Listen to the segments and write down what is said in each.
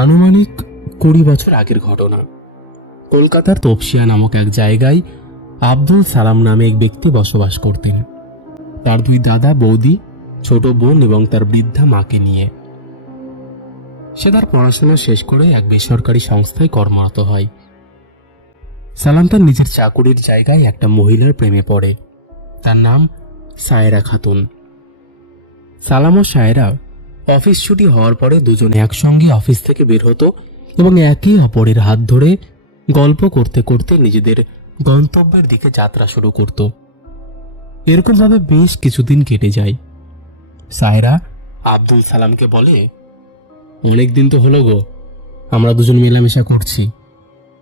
আনুমানিক 20 বছর আগের ঘটনা। কলকাতার তপসিয়া নামক এক জায়গায় আব্দুল সালাম নামে এক ব্যক্তি বসবাস করতেন, তার 2 দাদা, বৌদি, ছোট বোন এবং তার বৃদ্ধা মাকে নিয়ে। সে তার পড়াশোনা শেষ করে এক বেসরকারি সংস্থায় কর্মরত হয়। সালাম তার নিজের চাকুরির জায়গায় একটা মহিলার প্রেমে পড়ে। তার নাম সায়রা খাতুন। সালাম ও সায়রা অফিস ছুটি হওয়ার পরে দুজনে একসঙ্গে অফিস থেকে বের হতো এবং একে অপরের হাত ধরে গল্প করতে করতে নিজেদের গন্তব্যের দিকে যাত্রা শুরু করত। এরকমভাবে বেশ কিছুদিন কেটে যায়। সায়রা আব্দুল সালামকে বলে, অনেকদিন তো হলো গো, আমরা দুজন মেলামেশা করছি,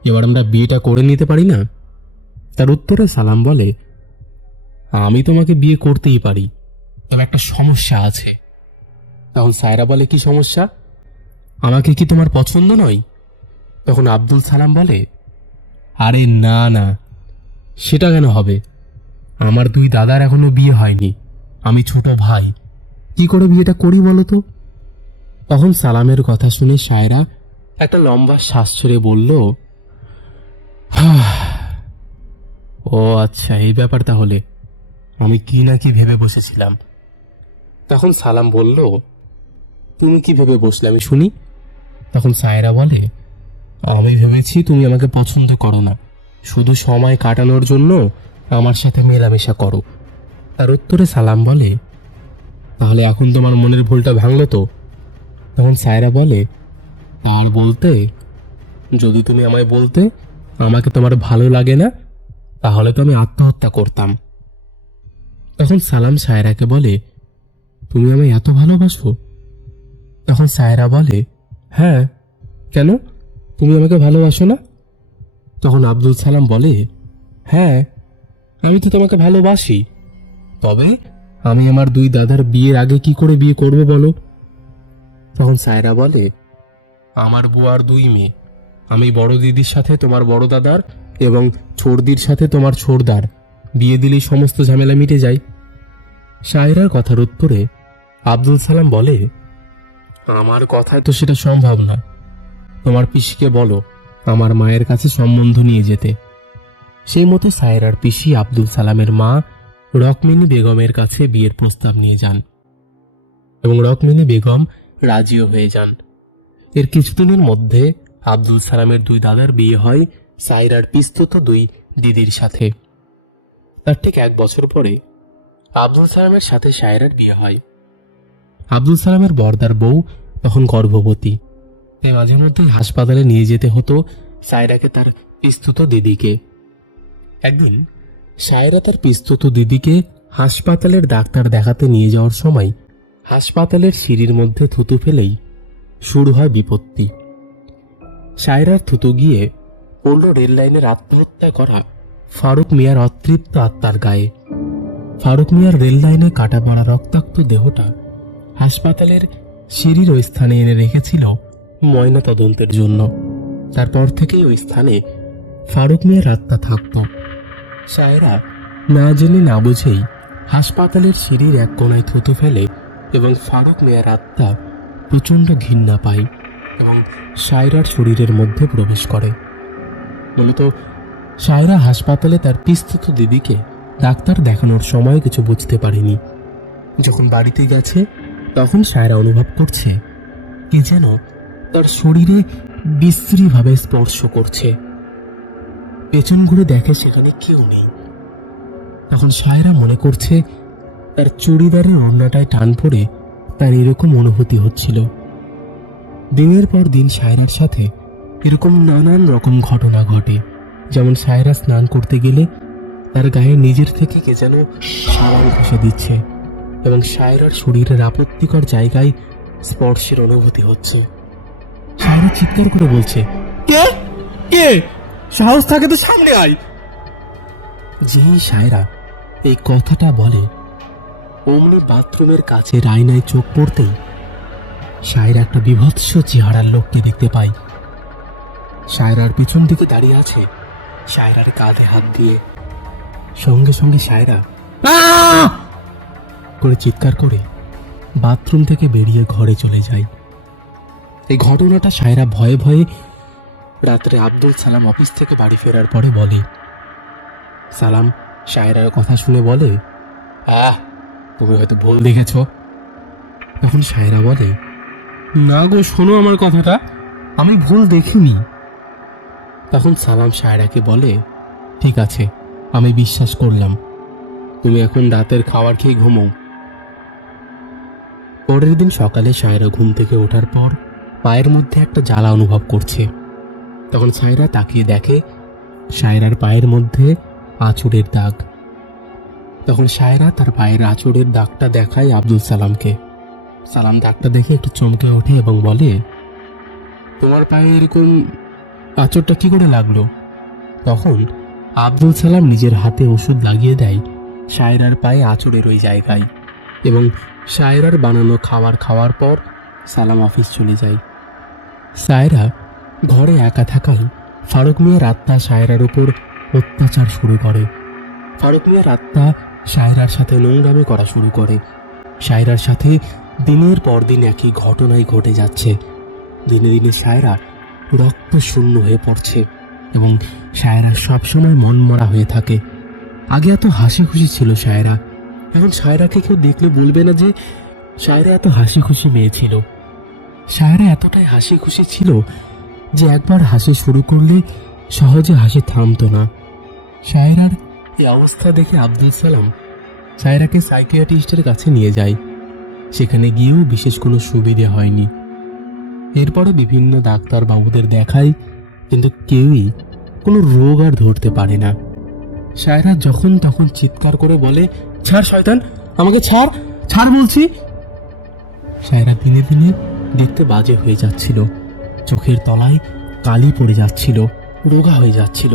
এবার আমরা বিয়েটা করে নিতে পারি না? তার উত্তরে সালাম বলে, আমি তোমাকে বিয়ে করতেই পারি, তবে একটা সমস্যা আছে। তখন সায়রা বলে, কি সমস্যা? আমাকে কি তোমার পছন্দ নয়? তখন আব্দুল সালাম বলে, আরে না না, সেটা কেন হবে? আমার 2 দাদার এখনো বিয়ে হয়নি, আমি ছোট ভাই, কি করে বিয়েটা করি বলো তো? তখন সালামের কথা শুনে সায়রা একটা লম্বা শ্বাস ছেড়ে বলল, ও আচ্ছা, এই ব্যাপার তাহলে, আমি কি না কি ভেবে বসেছিলাম। তখন সালাম বলল, তুমি কি ভেবে বসলে আমি শুনি? তখন সায়রা বলে, আমি ভেবেছি তুমি আমাকে পছন্দ করো না, শুধু সময় কাটানোর জন্য আমার সাথে মেলামেশা করো। তার উত্তরে সালাম বলে, তাহলে এখন তোমার মনের ভুলটা ভাঙলো তো? তখন সায়রা বলে, আর বলতে, যদি তুমি আমায় বলতে আমাকে তোমার ভালো লাগে না, তাহলে তো আমি আত্মহত্যা করতাম। তখন সালাম সায়রাকে বলে, তুমি আমায় এত ভালোবাসো? তখন সায়রা বলে, হ্যাঁ, কেন, তুমি আমাকে ভালোবাসো না? তখন আব্দুল সালাম বলে, হ্যাঁ, আমি তো তোমাকে ভালোবাসি, তবে আমি আমার 2 দাদার বিয়ের আগে কি করে বিয়ে করবো বলো? তখন সায়রা বলে, আমার বউ আর 2 মেয়ে, আমি বড় দিদির সাথে তোমার বড় দাদার এবং ছোড়দির সাথে তোমার ছোড়দার বিয়ে দিলেই সমস্ত ঝামেলা মিটে যায়। সায়রার কথার উত্তরে আব্দুল সালাম বলে, আমার কথায় তো সেটা সম্ভব না, তোমার পিসিকে বলো আমার মায়ের কাছে সম্বন্ধ নিয়ে যেতে। সেই মতো সায়রার পিসি আব্দুল সালামের মা রকমিনী বেগমের কাছে বিয়ের প্রস্তাব নিয়ে যান এবং রকমিনী বেগম রাজিও হয়ে যান। এর কিছুদিনের মধ্যে আব্দুল সালামের 2 দাদার বিয়ে হয় সায়রার পিস্তত 2 দিদির সাথে। তার ঠিক 1 বছর পরে আব্দুল সালামের সাথে সায়রার বিয়ে হয়। আব্দুল সালামের বর্দার বউ তখন গর্ভবতী, তাই মাঝে মধ্যে হাসপাতালে নিয়ে যেতে হতো সায়রাকে তার পিস্তত দিদিকে। একদিন সায়রা তার পিস্তত দিদিকে হাসপাতালের ডাক্তার দেখাতে নিয়ে যাওয়ার সময় হাসপাতালের সিঁড়ির মধ্যে থুতু ফেলেই শুরু হয় বিপত্তি। সায়রার থুতু গিয়ে পড়ল রেল লাইনের আত্মহত্যা করা ফারুক মিয়ার অতৃপ্ত আত্মার গায়ে। ফারুক মিয়ার রেল লাইনে কাটা পড়া রক্তাক্ত দেহটা হাসপাতালের সিঁড়ির ওই স্থানে এনে রেখেছিল ময়না তদন্তের জন্য। তারপর থেকেই ওই স্থানে ফারুক মিয়ার আত্মা থাকত। সায়রা না জেনে না বুঝেই হাসপাতালের সিঁড়ির এক কোণায় থুতু ফেলে এবং ফারুক মিয়ার আত্মা প্রচণ্ড ঘৃণা পায় এবং সায়রার শরীরের মধ্যে প্রবেশ করে। মূলত সায়রা হাসপাতালে তার পিস্তত দিদিকে ডাক্তার দেখানোর সময় কিছু বুঝতে পারেনি। যখন বাড়িতে গেছে তখন সায়রা অনুভব করছে কি যেন তার শরীরে বিশ্রীভাবে স্পর্শ করছে। পেছন ঘুরে দেখে সেখানে কেউ নেই। তখন সায়রা মনে করছে তার চুড়িদারের ওড়নাটায় টান পড়ে তার এরকম অনুভূতি হচ্ছিল। দিনের পর দিন সায়রার সাথে এরকম নানান রকম ঘটনা ঘটে। যেমন সায়রা স্নান করতে গেলে তার গায়ে নিজের থেকে কে যেন সাবান ঘষে দিচ্ছে এবং সায়রার শরীরের আপত্তিকর জায়গায় স্পর্শের অনুভূতি হচ্ছে। সায়রা চিৎকার করে বলছে, কে কে, সাহস থাকে তো সামনে আয়। যেই সায়রা এই কথাটা বলে অমনি বাথরুমের কাছে আয়নায় চোখ পড়তেই সায়রা একটা বিভৎস চেহারার লোককে দেখতে পায়। সায়রার পিছন দিকে দাঁড়িয়ে আছে সায়রার কাঁধে হাত দিয়ে। সঙ্গে সঙ্গে সায়রা করে চিৎকার করে বাথরুম থেকে বেরিয়ে ঘরে চলে যায়। এই ঘটনাটা সায়রা ভয়ে ভয়ে রাত্রে আব্দুল সালাম অফিস থেকে বাড়ি ফেরার পরে বলে। সালাম সায়রার কথা শুনে বলে, তুমি হয়তো ভুল দেখেছ। তখন সায়রা বলে, না গো, শোনো আমার কথাটা, আমি ভুল দেখিনি। তখন সালাম সায়রাকে বলে, ঠিক আছে, আমি বিশ্বাস করলাম, তুমি এখন রাতের খাবার খেয়ে ঘুমো। পরের দিন সকালে সায়রা ঘুম থেকে ওঠার পর পায়ের মধ্যে একটা জ্বালা অনুভব করছে। তখন সায়রা তাকিয়ে দেখে সায়রার পায়ের মধ্যে আঁচড়ের দাগ। তখন সায়রা তার পায়ের আঁচড়ের দাগটা দেখায় আব্দুল সালামকে। সালাম দাগটা দেখে একটু চমকে ওঠে এবং বলে, তোমার পায়ে এরকম আঁচড়টা কি করে লাগলো? তখন আব্দুল সালাম নিজের হাতে ওষুধ লাগিয়ে দেয় সায়রার পায়ে আঁচড়ের ওই জায়গায়, এবং সায়রার বানানো খাবার খাওয়ার পর সালাম অফিস চলে যায়। সায়রা ঘরে একা থাকায় ফারুক মিয়ার আত্মা সায়রার উপর অত্যাচার শুরু করে। ফারুক মিয়ার আত্মা সায়রার সাথে নোংরামি করা শুরু করে। সায়রার সাথে দিনের পর দিন একই ঘটনাই ঘটে যাচ্ছে। দিনে দিনে সায়রা রক্ত শূন্য হয়ে পড়ছে এবং সায়রা সবসময় মনমরা হয়ে থাকে। আগে এত হাসি খুশি ছিল সায়রা, এখন সায়রাকে কেউ দেখলে বলবে না যে সায়রা এত হাসি খুশি মেয়ে ছিল। সায়রা এতটাই হাসি খুশি ছিল যে একবার হাসি শুরু করলে সহজে হাসি থামতো না। সায়রার এই অবস্থা দেখে আব্দুল সালাম সায়রাকে সাইকিয়াট্রিস্টের কাছে নিয়ে যায়। সেখানে গিয়েও বিশেষ কোনো সুবিধে হয়নি। এরপরে বিভিন্ন ডাক্তার বাবুদের দেখায়, কিন্তু কেউই কোনো রোগ আর ধরতে পারে না। সায়রা যখন তখন চিৎকার করে বলে, ছাড় শয়তান, আমাকে ছাড়, ছাড় বলছি। সায়রা দিনে দিনে দেখতে বাজে হয়ে যাচ্ছিল, চোখের তলায় কালি পড়ে যাচ্ছিল, রোগা হয়ে যাচ্ছিল।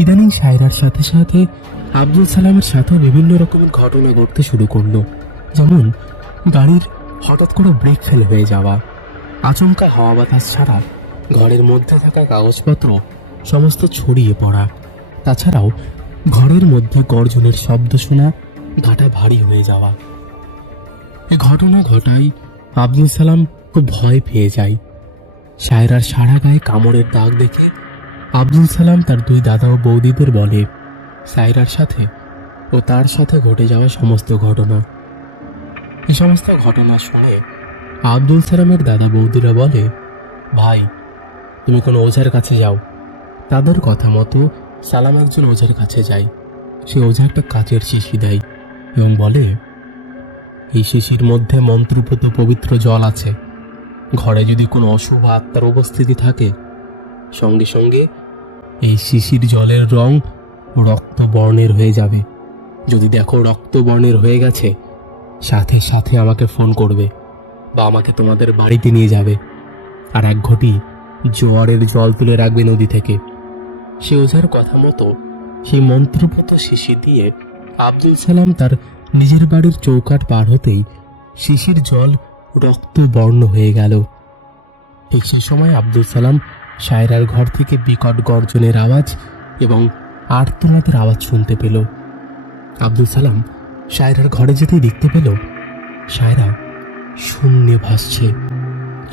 ইদানিং সায়রার সাথে সাথে আব্দুল সালামের সাথে বিভিন্ন রকমের ঘটনা ঘটতে শুরু করলো। যেমন গাড়ির হঠাৎ করে ব্রেক ফেল হয়ে যাওয়া, আচমকা হাওয়া বাতাস ছাড়া ঘরের মধ্যে থাকা কাগজপত্র সমস্ত ছড়িয়ে পড়া, তাছাড়াও ঘরের মধ্যে গর্জনের শব্দ শোনা, গাটা ভারী হয়ে যাওয়া। এ ঘটনা ঘটায় আব্দুল সালাম খুব ভয় পেয়ে যায়। সায়রার সারা গায়ে কামড়ের দাগ দেখে আব্দুল সালাম তার দুই দাদা ও বৌদিদের বলে সায়রার সাথে ও তার সাথে ঘটে যাওয়া সমস্ত ঘটনা। এই সমস্ত ঘটনা শুনে আব্দুল সালামের দাদা বৌদিরা বলে, ভাই তুমি কোনো ওঝার কাছে যাও। তাদের কথা মতো সালাম একজন ওঝার কাছে যায়। সে ওঝা একটা কাচের শিশি দেয় এবং বলে, এই শিশির মধ্যে মন্ত্রপুত পবিত্র জল আছে। ঘরে যদি কোনো অশুভ আত্মার উপস্থিতি থাকে, সঙ্গে সঙ্গে এই শিশির জলের রং রক্ত বর্ণের হয়ে যাবে। যদি দেখো রক্ত বর্ণের হয়ে গেছে, সাথে সাথে আমাকে ফোন করবে বা আমাকে তোমাদের বাড়িতে নিয়ে যাবে, আর এক ঘটি জোয়ারের জল তুলে রাখবে নদী থেকে। সে ওঝার কথা মতো সেই মন্ত্রপুত শিশি দিয়ে আব্দুল সালাম তার নিজের বাড়ির চৌকাঠ পার হতেই শিশির জল রক্ত বর্ণ হয়ে গেল। ঠিক সেই সময় আব্দুল সালাম সায়রার ঘর থেকে বিকট গর্জনের আওয়াজ এবং আর্তনাদের আওয়াজ শুনতে পেল। আব্দুল সালাম সায়রার ঘরে যেতেই দেখতে পেল সায়রা শূন্যে ভাসছে।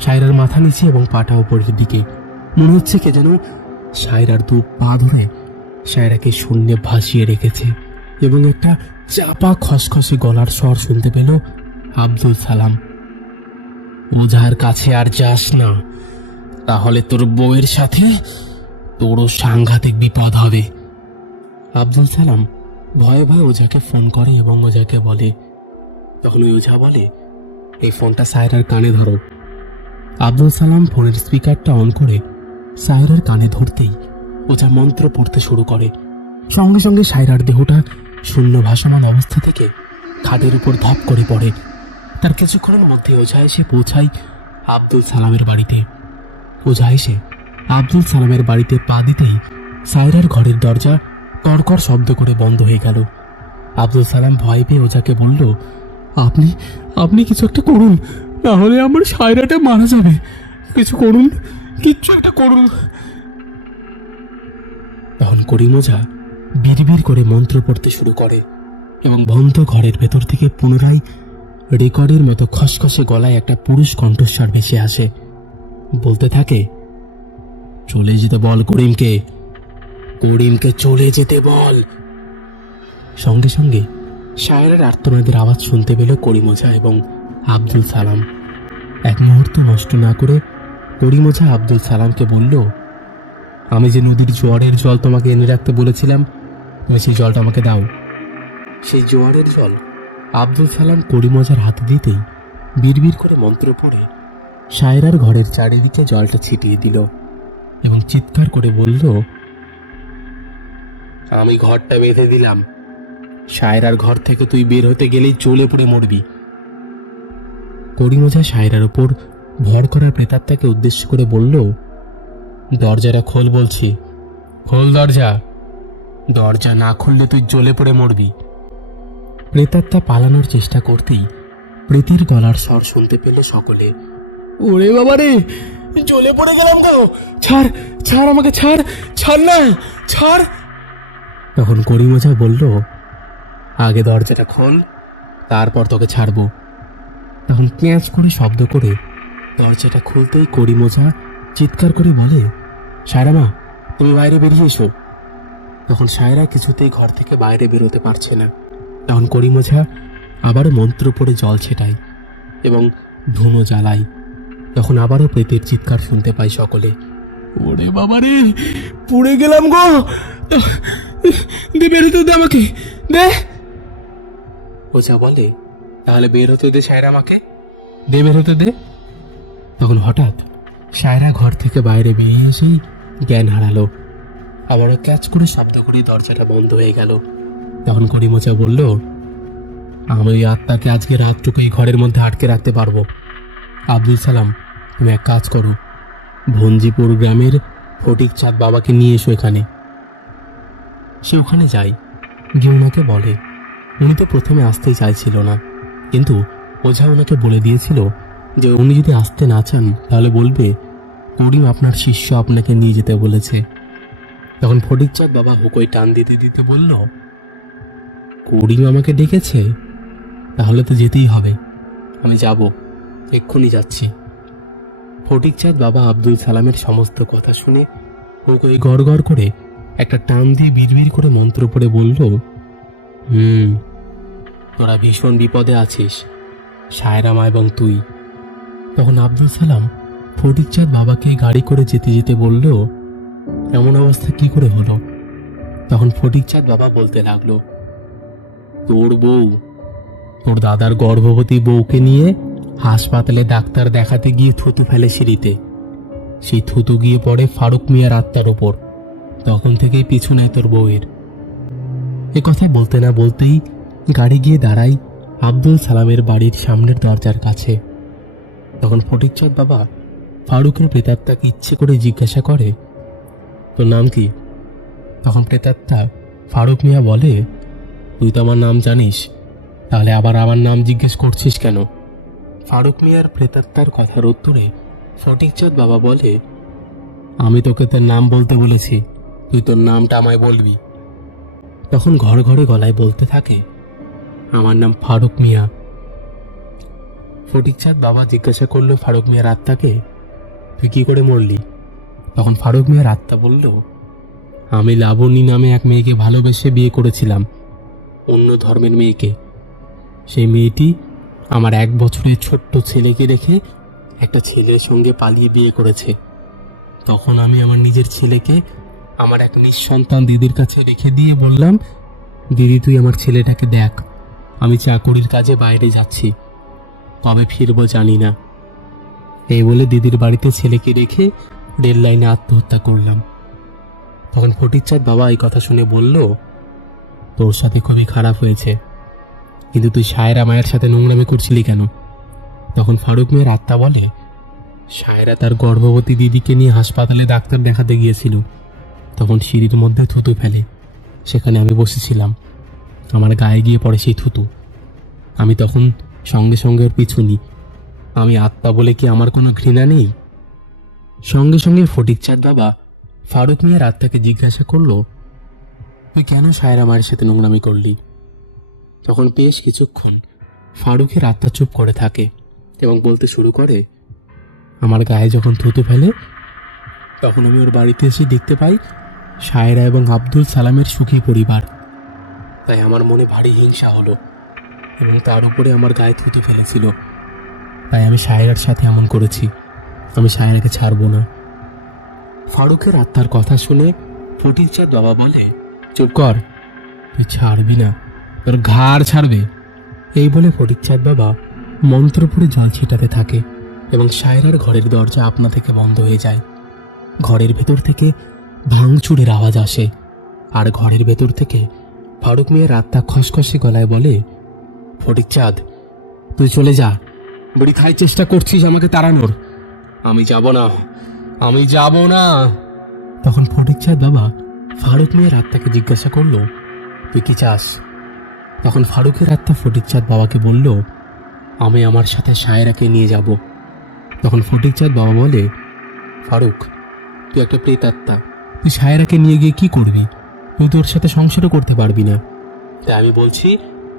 সায়রার মাথা নিচে এবং পাটা উপরের দিকে, মনে হচ্ছে কে যেন সায়রার দু পা ধরে সায়রাকে শূন্যে ভাসিয়ে রেখেছে, এবং একটা চাপা খসখসে গলার স্বর শুনতে পেল আব্দুল সালাম, ওঝার কাছে আর যাস না, তাহলে তোর বউয়ের সাথে তোরও সাংঘাতিক বিপদ হবে। আব্দুল সালাম ভয়ে ভয়ে ওঝাকে ফোন করে এবং ওঝাকে বলে, তখন ওই ওঝা বলে, এই ফোনটা সায়রার কানে ধরো। আব্দুল সালাম ফোনের স্পিকারটা অন করে সায়রার কানে ধরতেই ওঝা মন্ত্র পড়তে শুরু করে। সঙ্গে সঙ্গে সায়রার দেহটা শূন্য ভাসমান অবস্থা থেকে খাটের উপর ধপ করে পড়ে। তার কিছুক্ষণের মধ্যে ওঝা এসে পৌঁছায় আব্দুল সালামের বাড়িতে। ওঝা এসে আব্দুল সালামের বাড়িতে পা দিতেই সায়রার ঘরের দরজা কড়কড় শব্দ করে বন্ধ হয়ে গেল। আব্দুল সালাম ভয় পেয়ে ওঝাকে বলল, আপনি আপনি কিছু একটা করুন, না হলে আমার সায়রাটা মারা যাবে। কিছু করুন, কিচ্ছু একটা করুন। তখন করিম ওঝা বিড়বিড় করে মন্ত্র পড়তে শুরু করে এবং বন্ধ ঘরের ভেতর থেকে পুনরায় রেকর্ডের মতো খসখসে গলায় একটা পুরুষ কণ্ঠস্বর ভেসে আসে। বলতে থাকে, চলে যেতে বল করিমকে, করিমকে চলে যেতে বল। সঙ্গে সঙ্গে শায়েরার আর্তনাদের আওয়াজ শুনতে পেল করিম ওঝা এবং আব্দুল সালাম। এক মুহূর্ত নষ্ট না করে করিম ওঝা আব্দুল সালামকে বলল, আমি যে নদীর জোয়ারের জল তোমাকে এনে রাখতে বলেছিলাম, তুমি সেই জলটা আমাকে দাও। সেই জোয়ারের জল আব্দুল সালাম করিম ওঝার হাতে দিতেই বিড়বিড় করে মন্ত্র পড়ে শায়েরার ঘরের চারিদিকে জলটা ছিটিয়ে দিল এবং চিৎকার করে বলল, আমি ঘরটা বেঁধে দিলাম, শায়েরার ঘর থেকে তুই বের হতে গেলেই জ্বলে পড়ে মরবি। করিম ওঝা শায়েরার ওপর ভর করা প্রেতাত্মাকে উদ্দেশ্য করে বলল, দরজাটা খোল বলছি, খোল দরজা, দরজা না খুললে তুই জ্বলে পড়ে মরবি। প্রেতাত্মা পালানোর চেষ্টা করতেই প্রীতির গলার স্বর শুনতে পেল সকলে, ওরে বাবা রে, জ্বলে পড়ে গেলাম তো, ছাড় ছাড় আমাকে, ছাড় ছাড় না, ছাড়। তখন করিম ওঝা বলল, আগে দরজাটা খোল, তারপর তোকে ছাড়বো। তখন পেঁয়াজ করে শব্দ করে দরজাটা খুলতেই করিম ওঝা চিৎকার করে বলে, শায়রা মা, তুমি বাইরে বেরিয়ে এসো। তখন শায়রা কিছুতেই ঘর থেকে বাইরে বেরোতে পারছে না। তখন করিম ওঝা আবারও মন্ত্র পড়ে জল ছেটায় এবং ধুনো জ্বালায়। তখন আবারও প্রেতের চিৎকার শুনতে পাই সকলে, ওরে বাবা রে, পুড়ে গেলাম গো, দে বের হতে দে আমাকে, দে। ওঝা বলে, তাহলে বের হতে দে শায়রা আমাকে, দে বের হতে দে। তখন হঠাৎ শায়রা ঘর থেকে বাইরে বেরিয়ে এসেই জ্ঞান হারালো। আবারও ক্যাচ করে শব্দ করে দরজাটা বন্ধ হয়ে গেল। তখন করিম ওঝা বলল, আমি ওই আত্মাকে আজকে রাতটুকু এই ঘরের মধ্যে আটকে রাখতে পারবো। আব্দুল সালাম, তুমি এক কাজ করো, ভঞ্জিপুর গ্রামের ফটিক চাঁদ বাবাকে নিয়ে এসো এখানে। সে ওখানে যায়, গিয়ে ওনাকে বলে। উনি তো প্রথমে আসতেই চাইছিল না, কিন্তু ওঝা ওনাকে বলে দিয়েছিল যে উনি যদি আসতে না চান তাহলে বলবে করিম আপনার শিষ্য আপনাকে নিয়ে যেতে বলেছে। তখন ফটিক চাঁদ বাবা হুকোয় টান দিতে দিতে বলল, করিম আমাকে ডেকেছে, তাহলে তো যেতেই হবে, আমি যাব, এক্ষুনি যাচ্ছি। ফটিক চাঁদ বাবা আব্দুল সালামের সমস্ত কথা শুনে হুকোয় গড় গড় করে একটা টান দিয়ে বিড়বিড় করে মন্ত্র পড়ে বলল, তোরা ভীষণ বিপদে আছিস, শায়রা মা এবং তুই। তখন আব্দুল সালাম ফটিক চাঁদ বাবাকে গাড়ি করে যেতে যেতে বলল, এমন অবস্থা কি করে হলো? তখন ফটিক চাঁদ বাবা বলতে লাগলো, তোর বউ, তোর দাদার গর্ভবতী বউকে নিয়ে হাসপাতালে ডাক্তার দেখাতে গিয়ে থুতু ফেলে সিঁড়িতে। সেই থুতু গিয়ে পড়ে ফারুক মিয়ার আত্মার ওপর। তখন থেকেই পিছু নেয় তোর বউয়ের। এ কথা বলতে না বলতেই গাড়ি গিয়ে দাঁড়ায় আব্দুল সালামের বাড়ির সামনের দরজার কাছে। তখন ফটিক চাঁদ বাবা ফারুকের প্রেতাত্মাকে ইচ্ছে করে জিজ্ঞাসা করে, তোর নাম কি? তখন প্রেতাত্মা ফারুক মিয়া বলে, তুই তো আমার নাম জানিস, তাহলে আবার আমার নাম জিজ্ঞেস করছিস কেন? ফারুক মিয়ার প্রেতাত্মার কথার উত্তরে ফটিক চাঁদ বাবা বলে, আমি তোকে তোর নাম বলতে বলেছি, তুই তোর নামটা আমায় বলবি। তখন ঘর ঘরে গলায় বলতে থাকে, আমার নাম ফারুক মিয়া। ফটিক চাঁদ বাবা জিজ্ঞাসা করলো ফারুক মিয়ার আত্মাকে, তুই কি করে মরলি? তখন ফারুক মিয়ার আত্মা বলল, আমি লাবণী নামে এক মেয়েকে ভালোবেসে বিয়ে করেছিলাম, অন্য ধর্মের মেয়েকে। সেই মেয়েটি আমার 1 বছরের ছোট্ট ছেলেকে রেখে একটা ছেলের সঙ্গে পালিয়ে বিয়ে করেছে। তখন আমি আমার নিজের ছেলেকে আমার এক নিঃসন্তান দিদির কাছে রেখে দিয়ে বললাম, দিদি তুই আমার ছেলেটাকে দেখ, আমি চাকরির কাজে বাইরে যাচ্ছি, কবে ফিরবো জানি না। এই বলে দিদির বাড়িতে ছেলেকে রেখে রেল লাইনে আত্মহত্যা করলাম। তখন ফটিক চাঁদ বাবা এই কথা শুনে বলল, তোর সাথে খুবই খারাপ হয়েছে, কিন্তু তুই শায়রা মায়ের সাথে নোংরামি করছিলি কেন? তখন ফারুক মিয়ার আত্মা বলে, শায়রা তার গর্ভবতী দিদিকে নিয়ে হাসপাতালে ডাক্তার দেখাতে গিয়েছিল, তখন সিঁড়ির মধ্যে থুতু ফেলে, সেখানে আমি বসেছিলাম, আমার গায়ে গিয়ে পড়ে সেই থুতু। আমি তখন সঙ্গে সঙ্গে ওর পিছু নিই। আমি আত্মা বলে কি আমার কোনো ঘৃণা নেই? সঙ্গে সঙ্গে ফটিক চাঁদ বাবা ফারুক মিয়ার আত্মাকে জিজ্ঞাসা করলো, তুই কেন শায়রা মায়ের সাথে নোংরামি করলি? তখন বেশ কিছুক্ষণ ফারুকের আত্মা চুপ করে থাকে এবং বলতে শুরু করে, আমার গায়ে যখন থুতু ফেলে, তখন আমি ওর বাড়িতে এসে দেখতে পাই সায়রা এবং আব্দুল সালামের সুখী পরিবার। তাই আমার মনে ভারী হিংসা হলো এবং তার উপরে আমার গায়ে থুতু ফেলেছিল। তাই আমি সায়রার সাথে এমন করেছি। আমি সায়রাকে ছাড়বো না। ফারুকের আত্মার কথা শুনে ফটিকচাঁদ বাবা বলে, চুপ কর, তুই ছাড়বি না, তোর ঘাড় ছাড়বে। এই বলে ফটিকচাঁদ বাবা মন্ত্র পড়ে জল ছিটাতে থাকে এবং সায়রার ঘরের দরজা আপনা থেকে বন্ধ হয়ে যায়। ঘরের ভেতর থেকে ভাঙচুরের আওয়াজ আসে আর ঘরের ভেতর থেকে ফারুক মিয়ার আত্মা খসখসে গলায় বলে, ফটিকচাঁদ, তুই চলে যা। বৃথায় চেষ্টা করছিস আমাকে তাড়ানোর। আমি যাব না, আমি যাব না। তখন ফটিকচাঁদ বাবা ফারুক মিয়ার আত্মাকে জিজ্ঞাসা করলো, তুই কি চাস? তখন ফারুকের আত্মা ফটিকচাঁদ বাবাকে বলল, আমি আমার সাথে সায়রাকে নিয়ে যাব। তখন ফটিকচাঁদ বাবা বলে, ফারুক, তুই একটা প্রেতাত্মা, তুই সায়রাকে নিয়ে গিয়ে কি করবি? তুই তোর সাথে সংসারও করতে পারবি না। তাই আমি বলছি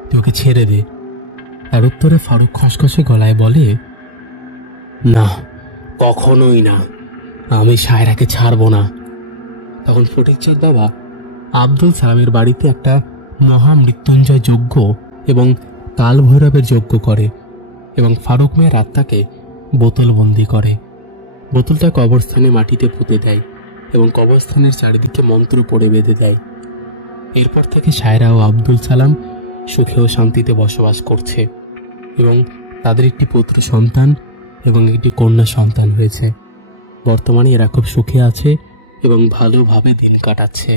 তুই ওকে ছেড়ে দে। তার উত্তরে ফারুক খসখসে গলায় বলে, না, কখনোই না, আমি সায়রাকে ছাড়বো না। তখন ফটিকচাঁদ বাবা আব্দুল সালামের বাড়িতে একটা মহামৃত্যুঞ্জয় যজ্ঞ এবং কাল ভৈরবের যজ্ঞ করে এবং ফারুক মিয়ার আত্মাকে বোতলবন্দি করে। বোতলটা কবরস্থানে মাটিতে পুঁতে দেয় এবং কবরস্থানের চারিদিকে মন্ত্র পড়ে বেঁধে দেয়। এরপর থেকে সায়রা ও আব্দুল সালাম সুখে ও শান্তিতে বসবাস করছে এবং তাদের একটি পুত্র সন্তান এবং একটি কন্যা সন্তান হয়েছে। বর্তমানে এরা খুব সুখে আছে এবং ভালোভাবে দিন কাটাচ্ছে।